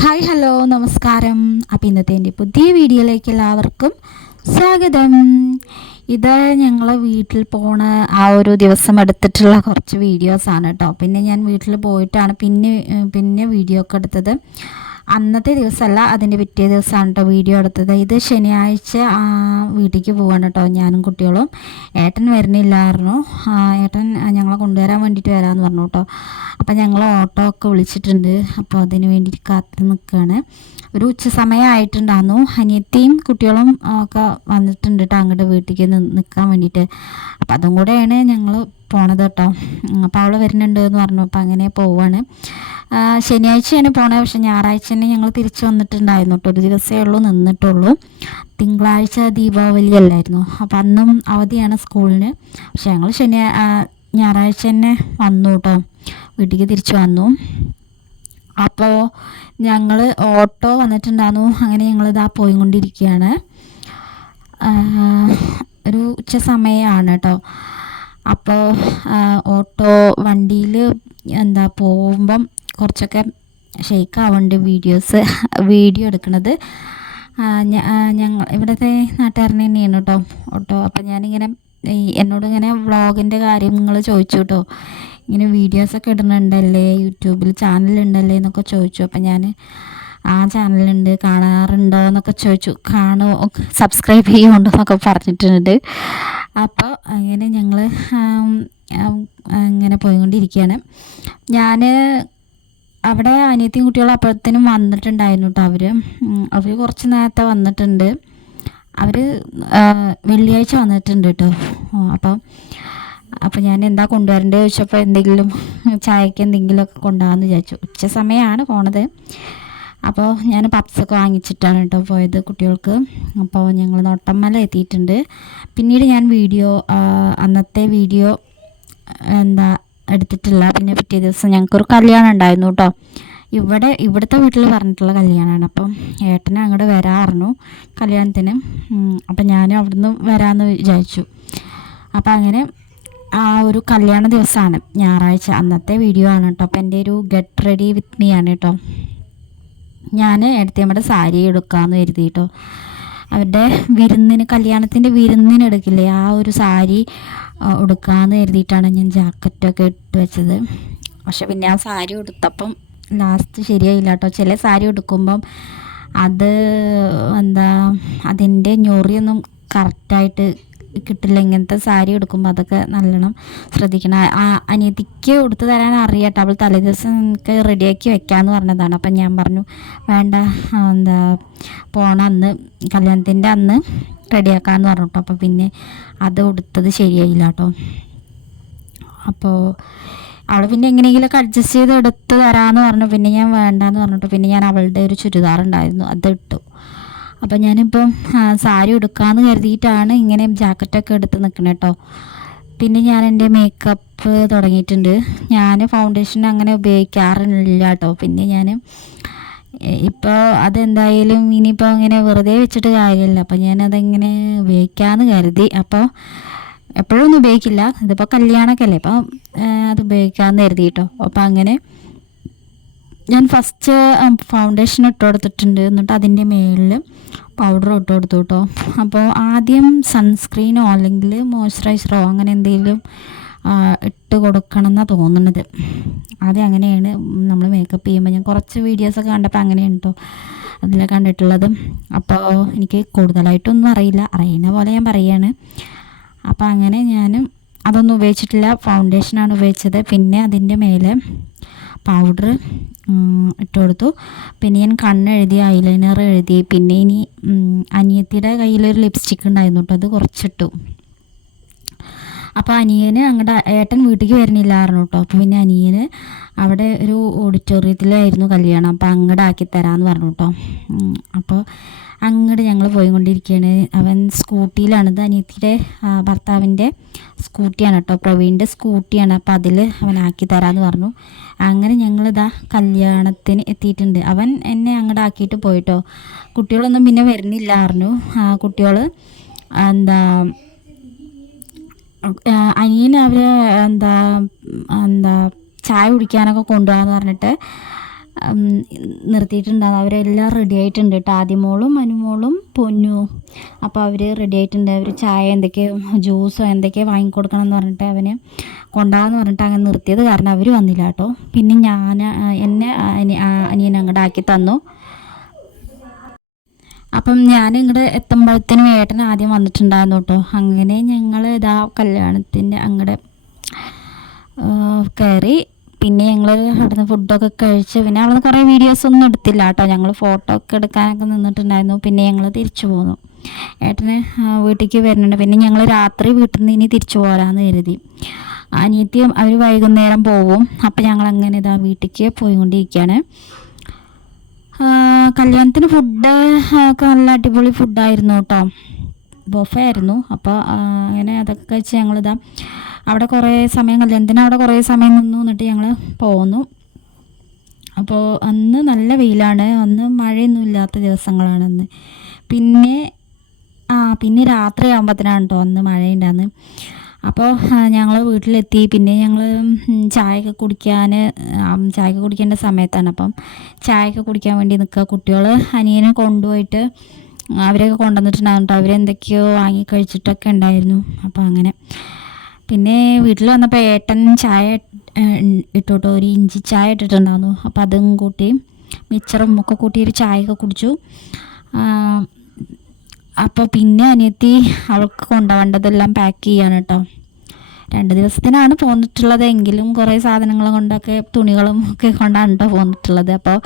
Hi hello നമസ്കാരം. അപ്പോൾ ഇന്നത്തെ എന്റെ പുതിയ വീഡിയോയിലേക്ക് എല്ലാവർക്കും സ്വാഗതം. ഇത് ഞങ്ങൾ വീട്ടിൽ പോണ ആ ഒരു ദിവസം എടുത്തിട്ടുള്ള കുറച്ച് വീഡിയോസാണ് കേട്ടോ. പിന്നെ ഞാൻ വീട്ടിൽ പോയിട്ടാണ് പിന്നെ പിന്നെ വീഡിയോ ഒക്കെ എടുത്തത്. അന്നത്തെ ദിവസമല്ല അതിന്റെ പിറ്റേ ദിവസമാണ് കേട്ടോ വീഡിയോ എടുത്തത്. ഇത് ശനിയാഴ്ച വീട്ടിലേക്ക് പോവാണ് കേട്ടോ ഞാനും കുട്ടികളും. ഏട്ടൻ വരുന്നില്ലായിരുന്നു. ഏട്ടൻ ഞങ്ങളെ കൊണ്ടുവരാൻ വേണ്ടിയിട്ട് വരാമെന്ന് പറഞ്ഞു കേട്ടോ അപ്പം ഞങ്ങൾ ഓട്ടോ ഒക്കെ വിളിച്ചിട്ടുണ്ട്. അപ്പോൾ അതിന് വേണ്ടിയിട്ട് കാത്ത് നിൽക്കുകയാണ്. ഒരു ഉച്ച സമയമായിട്ടുണ്ടായിരുന്നു. അനിയത്തിയും കുട്ടികളും ഒക്കെ വന്നിട്ടുണ്ട് കേട്ടോ അങ്ങോട്ട് വീട്ടിലേക്ക് നിൽക്കാൻ വേണ്ടിയിട്ട്. അപ്പം അതും കൂടെയാണ് ഞങ്ങൾ പോണത് കേട്ടോ. അപ്പോൾ അവൾ വരുന്നുണ്ട് എന്ന് പറഞ്ഞു. അപ്പോൾ അങ്ങനെ പോവാണ്. ശനിയാഴ്ചയാണ് പോണത് പക്ഷേ ഞായറാഴ്ച തന്നെ ഞങ്ങൾ തിരിച്ചു വന്നിട്ടുണ്ടായിരുന്നു കേട്ടോ. ഒരു ദിവസമേ ഉള്ളൂ നിന്നിട്ടുള്ളൂ. തിങ്കളാഴ്ച ദീപാവലി അല്ലായിരുന്നു. അപ്പോൾ അന്നും അവധിയാണ് സ്കൂളിന്. പക്ഷേ ഞങ്ങൾ ശനി ഞായറാഴ്ച തന്നെ വന്നു കേട്ടോ. വീട്ടിലേക്ക് തിരിച്ചു വന്നു. അപ്പോൾ ഞങ്ങൾ ഓട്ടോ വന്നിട്ടുണ്ടായിരുന്നു. അങ്ങനെ ഞങ്ങളിതാ പോയിക്കൊണ്ടിരിക്കുകയാണ്. ഒരു ഉച്ച സമയമാണ് കേട്ടോ. അപ്പോൾ ഓട്ടോ വണ്ടിയിൽ എന്താ പോകുമ്പം കുറച്ചൊക്കെ ഷെയ്ക്ക് ആവുന്നുണ്ട് വീഡിയോസ് വീഡിയോ എടുക്കുന്നത് ഞങ്ങൾ ഇവിടുത്തെ നാട്ടുകാരനെ തന്നെയാണ് കേട്ടോ ഓട്ടോ. അപ്പം ഞാനിങ്ങനെ എന്നോട് ഇങ്ങനെ വ്ളോഗിന്റെ കാര്യങ്ങൾ ചോദിച്ചു കേട്ടോ ഇങ്ങനെ വീഡിയോസൊക്കെ ഇടുന്നുണ്ടല്ലേ? യൂട്യൂബിൽ ചാനലുണ്ടല്ലേ എന്നൊക്കെ ചോദിച്ചു. അപ്പം ഞാൻ ആ ചാനലുണ്ട് കാണാറുണ്ടോ എന്നൊക്കെ ചോദിച്ചു. കാണുമോ സബ്സ്ക്രൈബ് ചെയ്യുമുണ്ടോ എന്നൊക്കെ പറഞ്ഞിട്ടുണ്ട്. അപ്പോൾ അങ്ങനെ ഞങ്ങൾ അങ്ങനെ പോയിക്കൊണ്ടിരിക്കുകയാണ് ഞാൻ അവിടെ അനിയത്തിയും കുട്ടികളും അപ്പോഴത്തേനും വന്നിട്ടുണ്ടായിരുന്നു കേട്ടോ അവർ അവർ കുറച്ച് നേരത്തെ വന്നിട്ടുണ്ട്. അവർ വെള്ളിയാഴ്ച വന്നിട്ടുണ്ട് കേട്ടോ അപ്പം അപ്പോൾ ഞാൻ എന്താ കൊണ്ടുവരേണ്ടത് ചോദിച്ചപ്പോൾ എന്തെങ്കിലും ചായക്ക് എന്തെങ്കിലുമൊക്കെ കൊണ്ടുപോകാമെന്ന് വിചാരിച്ചു. ഉച്ച സമയമാണ് പോണത്. അപ്പോൾ ഞാൻ പപ്സൊക്കെ വാങ്ങിച്ചിട്ടാണ് കേട്ടോ പോയത് കുട്ടികൾക്ക്. അപ്പോൾ ഞങ്ങൾ നോട്ടമ്മല എത്തിയിട്ടുണ്ട്. പിന്നീട് ഞാൻ വീഡിയോ അന്നത്തെ വീഡിയോ എന്താ എടുത്തിട്ടില്ല. പിന്നെ പിറ്റേ ദിവസം ഞങ്ങൾക്കൊരു കല്യാണം ഉണ്ടായിരുന്നു കേട്ടോ. ഇവിടെ ഇവിടുത്തെ വീട്ടിൽ പറഞ്ഞിട്ടുള്ള കല്യാണമാണ് അപ്പം ഏട്ടനെ അങ്ങോട്ട് വരാറുന്നു കല്യാണത്തിന്. അപ്പം ഞാനും അവിടുന്ന് വരാമെന്ന് വിചാരിച്ചു. അപ്പം അങ്ങനെ ആ ഒരു കല്യാണ ദിവസമാണ്. ഞായറാഴ്ച അന്നത്തെ വീഡിയോ ആണ് കേട്ടോ. അപ്പം എന്റെ ഒരു ഗെറ്റ് റെഡി വിത്ത് മീ ആണ് കേട്ടോ. ഞാൻ എടുത്തമ്മയുടെ സാരി എടുക്കാമെന്ന് കരുതി കേട്ടോ അവരുടെ വിരുന്നിന് കല്യാണത്തിന്റെ വിരുന്നിന് എടുക്കില്ലേ ആ ഒരു സാരി ഉടുക്കാമെന്ന് കരുതിയിട്ടാണ് ഞാൻ ജാക്കറ്റൊക്കെ ഇട്ട് വെച്ചത്. പക്ഷെ പിന്നെ ആ സാരി ഉടുത്തപ്പം ലാസ്റ്റ് ശരിയായില്ല കേട്ടോ ചില സാരി ഉടുക്കുമ്പം അത് എന്താ അതിന്റെ ഞൊറിയൊന്നും കറക്റ്റായിട്ട് കിട്ടില്ല ഇങ്ങനത്തെ സാരി എടുക്കുമ്പോൾ അതൊക്കെ നല്ലോണം ശ്രദ്ധിക്കണം. ആ അനിയത്തിക്ക് കൊടുത്തു തരാൻ അറിയാട്ടോ. അവൾ തലേ ദിവസം എനിക്ക് റെഡിയാക്കി വെക്കാമെന്ന് പറഞ്ഞതാണ്. അപ്പം ഞാൻ പറഞ്ഞു വേണ്ട എന്താ പോണ അന്ന്. കല്യാണത്തിന്റെ അന്ന് റെഡിയാക്കാമെന്ന് പറഞ്ഞു കേട്ടോ അപ്പോൾ പിന്നെ അത് കൊടുത്തത് ശരിയായില്ല കേട്ടോ അപ്പോൾ അവൾ പിന്നെ എങ്ങനെയെങ്കിലുമൊക്കെ അഡ്ജസ്റ്റ് ചെയ്ത് എടുത്ത് തരാമെന്ന് പറഞ്ഞു. പിന്നെ ഞാൻ വേണ്ടാന്ന് പറഞ്ഞിട്ട്. പിന്നെ ഞാൻ അവളുടെ ഒരു ചുരിദാർ ഉണ്ടായിരുന്നു അത് ഇട്ടു. അപ്പം ഞാനിപ്പം സാരി എടുക്കാമെന്ന് കരുതിയിട്ടാണ് ഇങ്ങനെ ജാക്കറ്റൊക്കെ എടുത്ത് നിൽക്കണേ കേട്ടോ പിന്നെ ഞാൻ എന്റെ മേക്കപ്പ് തുടങ്ങിയിട്ടുണ്ട്. ഞാൻ ഫൗണ്ടേഷൻ അങ്ങനെ ഉപയോഗിക്കാറില്ല കേട്ടോ പിന്നെ ഞാൻ ഇപ്പോൾ അതെന്തായാലും ഇനിയിപ്പോൾ ഇങ്ങനെ വെറുതെ വെച്ചിട്ട് കാര്യമില്ല അപ്പോൾ ഞാനതെങ്ങനെ ഉപയോഗിക്കാമെന്ന് കരുതി. അപ്പോൾ എപ്പോഴൊന്നും ഉപയോഗിക്കില്ല. ഇതിപ്പോൾ കല്യാണമൊക്കെ അല്ലേ? അപ്പോൾ അത് ഉപയോഗിക്കാമെന്ന് കരുതി കേട്ടോ അപ്പോൾ അങ്ങനെ ഞാൻ ഫസ്റ്റ് ഫൗണ്ടേഷൻ ഇട്ട് കൊടുത്തിട്ടുണ്ട്. എന്നിട്ട് അതിന്റെ മേളിൽ പൗഡർ ഇട്ട് കൊടുത്തു കേട്ടോ അപ്പോൾ ആദ്യം സൺസ്ക്രീനോ അല്ലെങ്കിൽ മോയ്സ്ചറൈസറോ അങ്ങനെ എന്തെങ്കിലും ഇട്ട് കൊടുക്കണം എന്നാണ് തോന്നുന്നത് ആദ്യം അങ്ങനെയാണ് നമ്മൾ മേക്കപ്പ് ചെയ്യുമ്പോൾ ഞാൻ കുറച്ച് വീഡിയോസൊക്കെ കണ്ടപ്പോൾ അങ്ങനെയാണ് കേട്ടോ അതിൽ കണ്ടിട്ടുള്ളത്. അപ്പോൾ എനിക്ക് കൂടുതലായിട്ടൊന്നും അറിയില്ല. അറിയുന്ന പോലെ ഞാൻ പറയുകയാണ് അപ്പോൾ അങ്ങനെ ഞാൻ അതൊന്നും ഉപയോഗിച്ചിട്ടില്ല. ഫൗണ്ടേഷനാണ് ഉപയോഗിച്ചത്. പിന്നെ അതിന്റെ മേലെ പൗഡർ ഇട്ട് കൊടുത്തു. പിന്നെ ഞാൻ കണ്ണ് എഴുതി ഐലൈനർ എഴുതി. പിന്നെ ഇനി അനിയത്തിയുടെ കയ്യിലൊരു ലിപ്സ്റ്റിക്ക് ഉണ്ടായിരുന്നു കേട്ടോ അത് കുറച്ചിട്ടു. അപ്പോൾ അനിയന് അങ്ങോട്ട് ഏട്ടൻ വീട്ടിലേക്ക് വരുന്നില്ലായിരുന്നു കേട്ടോ അപ്പോൾ പിന്നെ അനിയന് അവിടെ ഒരു ഓഡിറ്റോറിയത്തിലായിരുന്നു കല്യാണം. അപ്പോൾ അങ്ങോട്ട് ആക്കി തരാമെന്ന് പറഞ്ഞു കേട്ടോ അപ്പോൾ അങ്ങോട്ട് ഞങ്ങൾ പോയിക്കൊണ്ടിരിക്കുകയാണ് അവൻ സ്കൂട്ടിയിലാണിത് അനിയത്തിയുടെ ഭർത്താവിന്റെ സ്കൂട്ടിയാണ് കേട്ടോ പ്രവീണിന്റെ സ്കൂട്ടിയാണ്. അപ്പോൾ അതിൽ അവൻ ആക്കി തരാമെന്ന് പറഞ്ഞു. അങ്ങനെ ഞങ്ങളിതാ കല്യാണത്തിന് എത്തിയിട്ടുണ്ട്. അവൻ എന്നെ അങ്ങോട്ട് ആക്കിയിട്ട് പോയിട്ടോ. കുട്ടികളൊന്നും പിന്നെ വരുന്നില്ല വരുന്നില്ലായിരുന്നു കുട്ടികൾ എന്താ അനിയനെ അവർ എന്താ എന്താ ചായ കുടിക്കാനൊക്കെ കൊണ്ടുപോകാമെന്ന് പറഞ്ഞിട്ട് നിർത്തിയിട്ടുണ്ടാകും അവരെല്ലാം റെഡി ആയിട്ടുണ്ട് കേട്ടോ ആദ്യമോളും അനുമോളും പൊന്നു. അപ്പോൾ അവർ റെഡി ആയിട്ടുണ്ട്. അവർ ചായ എന്തൊക്കെയോ ജ്യൂസോ എന്തൊക്കെയോ വാങ്ങിക്കൊടുക്കണം എന്ന് പറഞ്ഞിട്ട് അവന് കൊണ്ടാന്ന് പറഞ്ഞിട്ട് അങ്ങനെ നിർത്തിയത് കാരണം അവർ വന്നില്ല കേട്ടോ പിന്നെ ഞാൻ എന്നെ അനി- ആ, അനിയൻ അങ്ങോട്ട് ആക്കി തന്നു. അപ്പം ഞാൻ ഇങ്ങോട്ട് എത്തുമ്പോഴത്തേനും ഏട്ടൻ ആദ്യം വന്നിട്ടുണ്ടായിരുന്നു കേട്ടോ അങ്ങനെ ഞങ്ങൾ ഇതാ കല്യാണത്തിന്റെ അങ്ങോട്ട് കയറി പിന്നെ ഞങ്ങൾ അവിടുന്ന് ഫുഡൊക്കെ കഴിച്ച് പിന്നെ അവിടുന്ന് കുറേ വീഡിയോസ് ഒന്നും എടുത്തില്ല കേട്ടോ. ഞങ്ങൾ ഫോട്ടോ ഒക്കെ എടുക്കാനൊക്കെ നിന്നിട്ടുണ്ടായിരുന്നു. പിന്നെ ഞങ്ങൾ തിരിച്ചു പോന്നു. ഏട്ടന് വീട്ടിലേക്ക് വരുന്നുണ്ട്. പിന്നെ ഞങ്ങൾ രാത്രി വീട്ടിൽ നിന്ന് ഇനി തിരിച്ചു പോരാന്ന് കരുതി. അനിയത്തിയും അവർ വൈകുന്നേരം പോവും. അപ്പം ഞങ്ങൾ അങ്ങനെ ഇതാ വീട്ടിലേക്ക് പോയിക്കൊണ്ടിരിക്കുകയാണ് കല്യാണത്തിന് ഫുഡ് ഒക്കെ നല്ല അടിപൊളി ഫുഡായിരുന്നു കേട്ടോ. ബൊഫ ആയിരുന്നു. അപ്പോൾ അങ്ങനെ അതൊക്കെ കഴിച്ച് ഞങ്ങളിതാ അവിടെ കുറേ സമയം കല്യാണത്തിന് അവിടെ കുറേ സമയം നിന്നു എന്നിട്ട് ഞങ്ങൾ പോന്നു. അപ്പോൾ അന്ന് നല്ല വെയിലാണ്. അന്ന് മഴയൊന്നും ഇല്ലാത്ത ദിവസങ്ങളാണ് അന്ന് പിന്നെ ആ പിന്നെ രാത്രി ആകുമ്പോഴത്തേനാണ് കേട്ടോ അന്ന് മഴയുണ്ടാന്ന്. അപ്പോൾ ഞങ്ങൾ വീട്ടിലെത്തി. പിന്നെ ഞങ്ങൾ ചായയൊക്കെ കുടിക്കാൻ ചായയൊക്കെ കുടിക്കേണ്ട സമയത്താണ്. അപ്പം ചായയൊക്കെ കുടിക്കാൻ വേണ്ടി നിൽക്കുക. കുട്ടികൾ അനിയനെ കൊണ്ടുപോയിട്ട് അവരെയൊക്കെ കൊണ്ടുവന്നിട്ടുണ്ടാകും കേട്ടോ അവരെന്തൊക്കെയോ വാങ്ങി കഴിച്ചിട്ടൊക്കെ ഉണ്ടായിരുന്നു. അപ്പോൾ അങ്ങനെ. പിന്നെ വീട്ടിൽ വന്നപ്പോൾ ഏട്ടൻ ചായ ഇട്ടോട്ടോ ഒരു ഇഞ്ചി ചായ ഇട്ടിട്ടുണ്ടായിരുന്നു. അപ്പോൾ അതും കൂട്ടി മിച്ചറും ഒക്കെ കൂട്ടി ഒരു ചായയൊക്കെ കുടിച്ചു. അപ്പോൾ പിന്നെ അനിയത്തി അവൾക്ക് കൊണ്ടുപോകേണ്ടതെല്ലാം പാക്ക് ചെയ്യാണ് കേട്ടോ. രണ്ട് ദിവസത്തിനാണ് പോന്നിട്ടുള്ളത്. എങ്കിലും കുറേ സാധനങ്ങൾ കൊണ്ടൊക്കെ തുണികളും ഒക്കെ കൊണ്ടാണ് കേട്ടോ പോന്നിട്ടുള്ളത്. അപ്പോൾ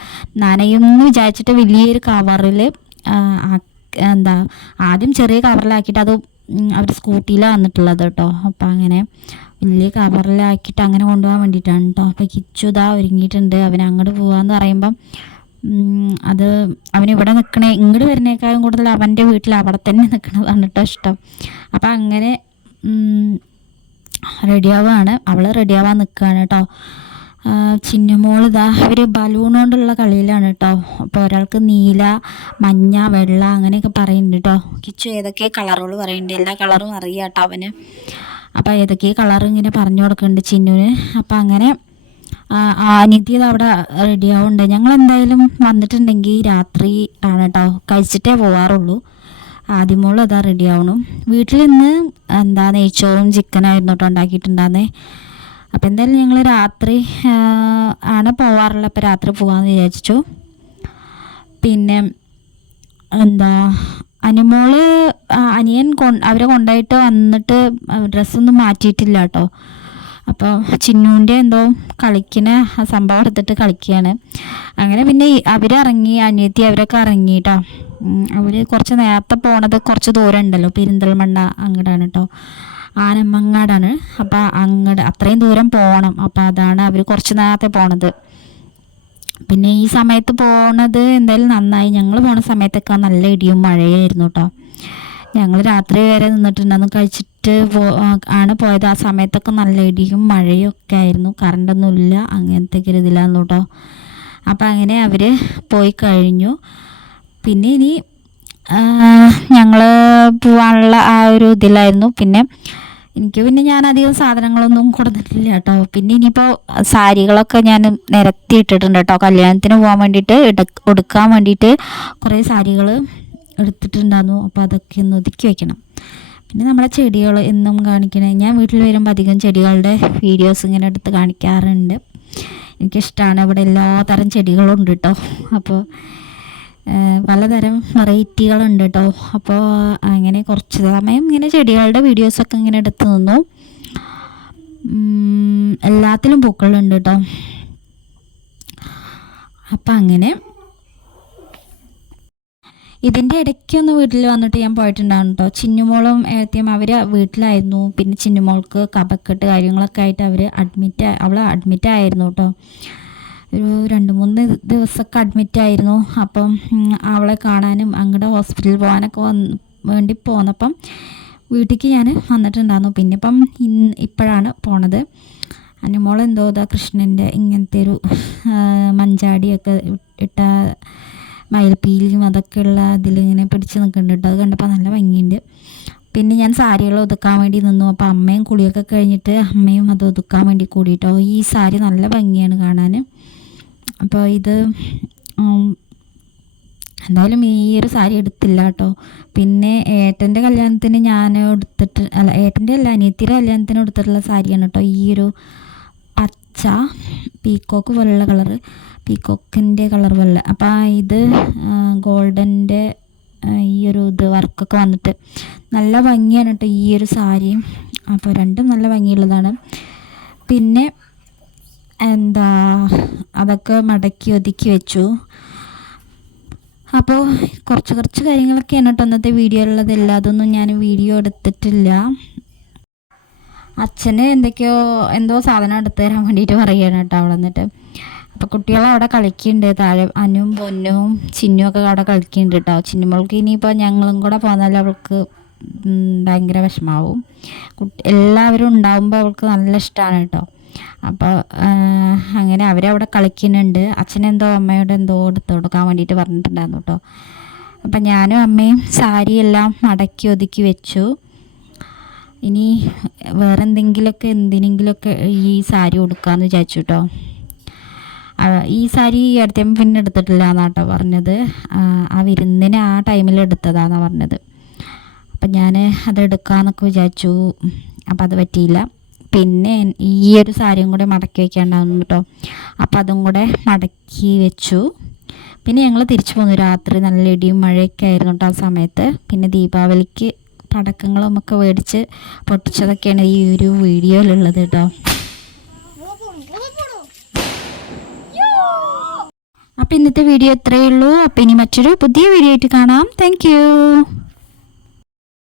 നനയുമെന്ന് വിചാരിച്ചിട്ട് വലിയൊരു കവറിൽ എന്താ ആദ്യം ചെറിയ കവറിലാക്കിയിട്ട് അത് അവർ സ്കൂട്ടിയിലാണ് വന്നിട്ടുള്ളത് കേട്ടോ അപ്പോൾ അങ്ങനെ വലിയ കവറിലാക്കിയിട്ട് അങ്ങനെ കൊണ്ടുപോകാൻ വേണ്ടിയിട്ടാണ് കേട്ടോ അപ്പോൾ കിച്ചു ഇതാ ഒരുങ്ങിയിട്ടുണ്ട്. അവൻ അങ്ങോട്ട് പോകാമെന്ന് പറയുമ്പം അത് അവൻ ഇവിടെ നിൽക്കണേ ഇങ്ങോട്ട് വരുന്നേക്കാളും കൂടുതൽ അവന്റെ വീട്ടിൽ അവിടെ തന്നെ നിൽക്കണതാണ് കേട്ടോ ഇഷ്ടം. അപ്പം അങ്ങനെ റെഡിയാവാണ് അവൾ റെഡിയാവാൻ നിൽക്കുകയാണ് കേട്ടോ ചിന്നുമോൾ ഇതാ അവർ ബലൂൺ കൊണ്ടുള്ള കളിയിലാണ് കേട്ടോ അപ്പോൾ ഒരാൾക്ക് നീല മഞ്ഞ വെള്ള അങ്ങനെയൊക്കെ പറയുന്നുണ്ട് കേട്ടോ കിച്ചു ഏതൊക്കെ കളറുകൾ പറയുന്നുണ്ട്? എല്ലാ കളറും അറിയാം കേട്ടോ അവന്. അപ്പോൾ ഏതൊക്കെ കളർ ഇങ്ങനെ പറഞ്ഞു കൊടുക്കുന്നുണ്ട് ചിന്നുവിന്? അപ്പോൾ അങ്ങനെ ഇത് അവിടെ റെഡി ആവുന്നുണ്ട്. ഞങ്ങൾ എന്തായാലും വന്നിട്ടുണ്ടെങ്കിൽ രാത്രി ആണ് കേട്ടോ കഴിച്ചിട്ടേ പോവാറുള്ളൂ. ആദ്യമോളും അതാ റെഡി ആവണം. വീട്ടിൽ ഇന്ന് എന്താ നെയ്ച്ചോറും ചിക്കനായിരുന്നു കേട്ടോ ഉണ്ടാക്കിയിട്ടുണ്ടായിരുന്നേ. അപ്പോൾ എന്തായാലും ഞങ്ങൾ രാത്രി ആണ് പോവാറുള്ളത് അപ്പോൾ രാത്രി പോകാമെന്ന് വിചാരിച്ചു. പിന്നെ എന്താ അനുമോൾ അനിയൻ കൊ അവരെ കൊണ്ടായിട്ട് വന്നിട്ട് ഡ്രസ്സൊന്നും മാറ്റിയിട്ടില്ല കേട്ടോ. അപ്പോൾ ചിന്നുവിന്റെ എന്തോ കളിക്കുന്ന സംഭവം എടുത്തിട്ട് കളിക്കുകയാണ്. അങ്ങനെ പിന്നെ അവരിറങ്ങി അനിയത്തി അവരൊക്കെ ഇറങ്ങി കേട്ടോ അവർ കുറച്ച് നേരത്തെ പോണത് കുറച്ച് ദൂരം ഉണ്ടല്ലോ പെരിന്തൽമണ്ണ അങ്ങോട്ടാണ് കേട്ടോ. ആനമങ്ങാടാണ്. അപ്പോൾ അങ്ങോട്ട് അത്രയും ദൂരം പോകണം അപ്പോൾ അതാണ് അവർ കുറച്ച് നേരത്തെ പോണത്. പിന്നെ ഈ സമയത്ത് പോണത് എന്തായാലും നന്നായി. ഞങ്ങൾ പോണ സമയത്തൊക്കെ നല്ല ഇടിയും മഴയായിരുന്നു കേട്ടോ ഞങ്ങൾ രാത്രി വരെ നിന്നിട്ടുണ്ടെന്ന് കഴിച്ചിട്ട് പോ ആണ് പോയത്. ആ സമയത്തൊക്കെ നല്ല ഇടിയും മഴയും ഒക്കെ ആയിരുന്നു. കറണ്ടൊന്നും ഇല്ല അങ്ങനത്തെ ഇതിലായിരുന്നു കേട്ടോ അപ്പം അങ്ങനെ അവർ പോയി കഴിഞ്ഞു. പിന്നെ ഇനി ഞങ്ങൾ പോവാനുള്ള ആ ഒരു ഇതിലായിരുന്നു. പിന്നെ എനിക്ക് പിന്നെ ഞാൻ അധികം സാധനങ്ങളൊന്നും കൊടുത്തിട്ടില്ല കേട്ടോ. പിന്നെ ഇനിയിപ്പോൾ സാരികളൊക്കെ ഞാൻ നിരത്തി ഇട്ടിട്ടുണ്ട് കേട്ടോ. കല്യാണത്തിന് പോകാൻ വേണ്ടിയിട്ട് എടുക്കാൻ വേണ്ടിയിട്ട് കുറേ സാരികൾ എടുത്തിട്ടുണ്ടായിരുന്നു. അപ്പോൾ അതൊക്കെ ഒന്ന് ഒതുക്കി വെക്കണം. പിന്നെ നമ്മളെ ചെടികൾ എന്നും കാണിക്കണേ. ഞാൻ വീട്ടിൽ വരുമ്പോൾ അധികം ചെടികളുടെ വീഡിയോസ് ഇങ്ങനെ എടുത്ത് കാണിക്കാറുണ്ട്. എനിക്കിഷ്ടമാണ് ഇവിടെ എല്ലാ തരം ചെടികളും ഉണ്ട് കേട്ടോ. അപ്പോൾ പലതരം വെറൈറ്റികളുണ്ട് കേട്ടോ അപ്പോൾ അങ്ങനെ കുറച്ച് സമയം ഇങ്ങനെ ചെടികളുടെ വീഡിയോസൊക്കെ ഇങ്ങനെ എടുത്തു നിന്നു. എല്ലാത്തിലും പൂക്കളുണ്ട് കേട്ടോ അപ്പം അങ്ങനെ ഇതിന്റെ ഇടയ്ക്കൊന്ന് വീട്ടിൽ വന്നിട്ട് ഞാൻ പോയിട്ടുണ്ടാകും കേട്ടോ ചിന്നുമോളും ഏത്തിയും അവർ വീട്ടിലായിരുന്നു. പിന്നെ ചിന്നുമോൾക്ക് കപക്കെട്ട് കാര്യങ്ങളൊക്കെ ആയിട്ട് അവർ അഡ്മിറ്റ് അവൾ അഡ്മിറ്റ് ആയിരുന്നു കേട്ടോ ഒരു രണ്ട് മൂന്ന് ദിവസമൊക്കെ അഡ്മിറ്റ് ആയിരുന്നു. അപ്പം അവളെ കാണാനും അങ്ങോട്ട് ഹോസ്പിറ്റലിൽ പോകാനൊക്കെ വന്ന് വേണ്ടി പോന്നപ്പം വീട്ടിലേക്ക് ഞാൻ വന്നിട്ടുണ്ടായിരുന്നു. പിന്നെ ഇപ്പം ഇന്ന് ഇപ്പോഴാണ് പോണത്. അനുമോൾ എന്തോ ഇതാ കൃഷ്ണന്റെ ഇങ്ങനത്തെ ഒരു മഞ്ചാടിയൊക്കെ ഇട്ട മയിൽപ്പീലിയും അതൊക്കെ ഉള്ള ഇതിലിങ്ങനെ പിടിച്ച് നിൽക്കുന്നുണ്ട് കേട്ടോ. അത് കണ്ടപ്പോൾ നല്ല ഭംഗിയുണ്ട്. പിന്നെ ഞാൻ സാരികൾ ഒതുക്കാൻ വേണ്ടി നിന്നു. അപ്പോൾ അമ്മയും കുളിയൊക്കെ കഴിഞ്ഞിട്ട് അമ്മയും അത് ഒതുക്കാൻ വേണ്ടി കൂടിയിട്ടോ ഈ സാരി നല്ല ഭംഗിയാണ് കാണാൻ അപ്പോൾ ഇത് എന്തായാലും ഈ ഒരു സാരി എടുത്തില്ല കേട്ടോ പിന്നെ ഏട്ടന്റെ കല്യാണത്തിന് ഞാൻ എടുത്തിട്ട് അല്ല ഏട്ടന്റെ അല്ല അനിയത്തിയുടെ കല്യാണത്തിന് എടുത്തിട്ടുള്ള സാരിയാണ് കേട്ടോ ഈ ഒരു പച്ച പീക്കോക്ക് പോലുള്ള കളറ് പീക്കോക്കിന്റെ കളർ പോലെ അപ്പോൾ ഇത് ഗോൾഡന്റെ ഈ ഒരു ഇത് വർക്കൊക്കെ വന്നിട്ട് നല്ല ഭംഗിയാണ് കേട്ടോ ഈ ഒരു സാരിയും. അപ്പോൾ രണ്ടും നല്ല ഭംഗിയുള്ളതാണ്. പിന്നെ എന്താ അതൊക്കെ മടക്കി ഒതുക്കി വെച്ചു. അപ്പോൾ കുറച്ച് കുറച്ച് കാര്യങ്ങളൊക്കെയാണ് കേട്ടോ അന്നത്തെ വീഡിയോയിലുള്ളതില്ല അതൊന്നും ഞാൻ വീഡിയോ എടുത്തിട്ടില്ല. അച്ഛന് എന്തൊക്കെയോ എന്തോ സാധനം എടുത്തു തരാൻ വേണ്ടിയിട്ട് പറയുകയാണ് കേട്ടോ അവിടെ നിന്നിട്ട്. അപ്പോൾ കുട്ടികൾ അവിടെ കളിക്കുന്നുണ്ട്. താഴെ അനുവും പൊന്നും ചിന്നും ഒക്കെ അവിടെ കളിക്കുന്നുണ്ട് കേട്ടോ. ചിന്നുമോൾക്ക് ഇനിയിപ്പോൾ ഞങ്ങളും കൂടെ പോന്നാൽ അവൾക്ക് ഭയങ്കര വിഷമാവും. എല്ലാവരും ഉണ്ടാവുമ്പോൾ അവൾക്ക് നല്ല ഇഷ്ടമാണ് കേട്ടോ. അപ്പോൾ അങ്ങനെ അവരവിടെ കളിക്കുന്നുണ്ട്. അച്ഛനെന്തോ അമ്മയോട് എന്തോ എടുത്ത് കൊടുക്കാൻ വേണ്ടിയിട്ട് പറഞ്ഞിട്ടുണ്ടായിരുന്നു കേട്ടോ. അപ്പം ഞാനും അമ്മയും സാരിയെല്ലാം മടക്കി ഒതുക്കി വെച്ചു. ഇനി വേറെ എന്തെങ്കിലുമൊക്കെ എന്തിനെങ്കിലുമൊക്കെ ഈ സാരി കൊടുക്കാമെന്ന് വിചാരിച്ചു കേട്ടോ. ഈ സാരി ഈ അടുത്തേം പിന്നെ എടുത്തിട്ടില്ല എന്നാട്ടോ പറഞ്ഞത്. ആ, വിരുന്നിന് ആ ടൈമിൽ എടുത്തതാണെന്നാണ് പറഞ്ഞത്. അപ്പം ഞാൻ അത് എടുക്കാമെന്നൊക്കെ വിചാരിച്ചു. അപ്പം അത് പറ്റിയില്ല. പിന്നെ ഈ ഒരു സാരിയും കൂടെ മടക്കി വെക്കാണ്ടായിരുന്നു കേട്ടോ. അപ്പം അതും കൂടെ മടക്കി വെച്ചു. പിന്നെ ഞങ്ങൾ തിരിച്ചു പോന്നു. രാത്രി നല്ല ഇടിയും മഴയൊക്കെ ആയിരുന്നു കേട്ടോ ആ സമയത്ത്. പിന്നെ ദീപാവലിക്ക് പടക്കങ്ങളും ഒക്കെ മേടിച്ച് പൊട്ടിച്ചതൊക്കെയാണ് ഈ ഒരു വീഡിയോയിലുള്ളത് കേട്ടോ. അപ്പം ഇന്നത്തെ വീഡിയോ ഇത്രയേ ഉള്ളൂ. അപ്പം ഇനി മറ്റൊരു പുതിയ വീഡിയോ ആയിട്ട് കാണാം. താങ്ക്